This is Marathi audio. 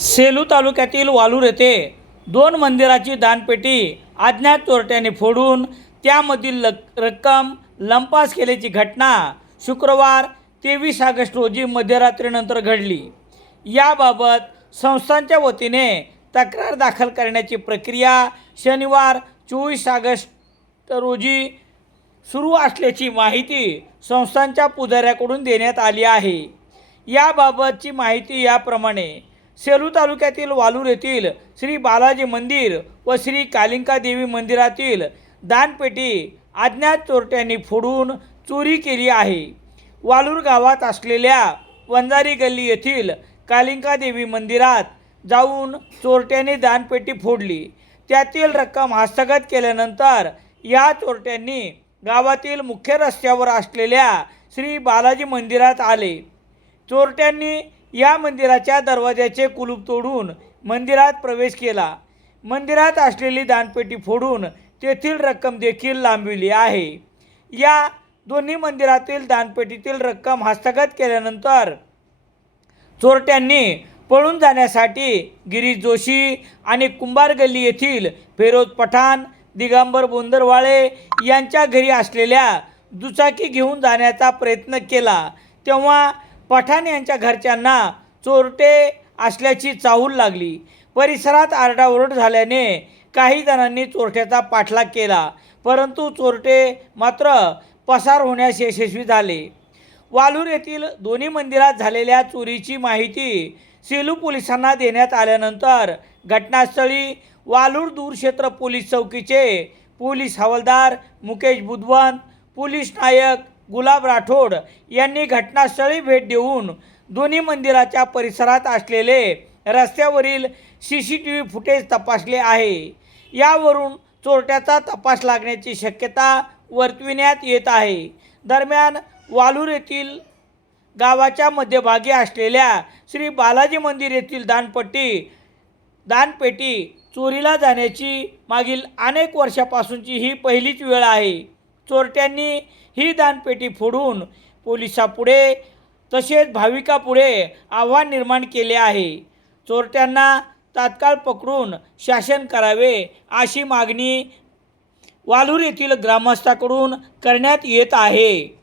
सेलू तालुक्यातील वालूर येथे दोन मंदिराची दानपेटी अज्ञात चोरट्याने फोडून त्यामधील लक रक्कम लंपास केल्याची घटना शुक्रवार तेवीस ऑगस्ट रोजी मध्यरात्रीनंतर घडली. याबाबत संस्थांच्या वतीने तक्रार दाखल करण्याची प्रक्रिया शनिवार चोवीस ऑगस्ट रोजी सुरू असल्याची माहिती संस्थांच्या पुजाऱ्याकडून देण्यात आली आहे. याबाबतची माहिती याप्रमाणे सेलू तालुक्यातील वालूर येथील श्री बालाजी मंदिर व श्री कालिंका देवी मंदिरातील दानपेटी अज्ञात चोरट्यांनी फोडून चोरी केली आहे. वालूर गावात असलेल्या वंजारी गल्ली येथील कालिंका देवी मंदिरात जाऊन चोरट्यांनी दानपेटी फोडली. त्यातील रक्कम हस्तगत केल्यानंतर या चोरट्यांनी गावातील मुख्य रस्त्यावर असलेल्या श्री बालाजी मंदिरात आले. चोरट्यांनी या मंदिराच्या दरवाज्याचे कुलूप तोडून मंदिरात प्रवेश केला. मंदिरात असलेली दानपेटी फोडून तेथील रक्कम देखील लांबविली आहे. या दोन्ही मंदिरातील दानपेटीतील रक्कम हस्तगत केल्यानंतर चोरट्यांनी पळून जाण्यासाठी गिरीश जोशी आणि कुंभार गल्ली येथील फेरोज पठाण दिगंबर बोंदरवाळे यांच्या घरी असलेल्या दुचाकी घेऊन जाण्याचा प्रयत्न केला. तेव्हा पठाण यांच्या घरच्यांना चोरटे असल्याची चाहूल लागली. परिसरात आरडाओरड झाल्याने काही जणांनी चोरट्याचा पाठलाग केला परंतु चोरटे मात्र पसार होण्यास यशस्वी झाले. वालूर येथील दोन्ही मंदिरात झालेल्या चोरीची माहिती सेलू पोलिसांना देण्यात आल्यानंतर घटनास्थळी वालूर दूरक्षेत्र पोलीस चौकीचे पोलीस हवालदार मुकेश बुधवंत पोलीस नायक गुलाब राठोड यांनी घटनास्थळी भेट देऊन दोन्ही मंदिराच्या परिसरात असलेले रस्त्यावरील C C T V footage तपासले आहे. यावरून चोरट्याचा तपास लागण्याची शक्यता वर्तविण्यात येत आहे. दरम्यान वालूर येथील गावाच्या मध्यभागी असलेल्या श्री बालाजी मंदिर येथील दानपट्टी दानपेटी चोरीला जाण्याची मागील अनेक वर्षापासूनची ही पहिलीच वेळ आहे. चोरट्यांनी ही दानपेटी फोडून पोलिसापुढे तसेच भाविकापुढे आव्हान निर्माण केले आहे. चोरट्यांना तात्काळ पकडून शासन करावे अशी मागणी वालूर येथील ग्रामस्थाकडून करण्यात येत आहे.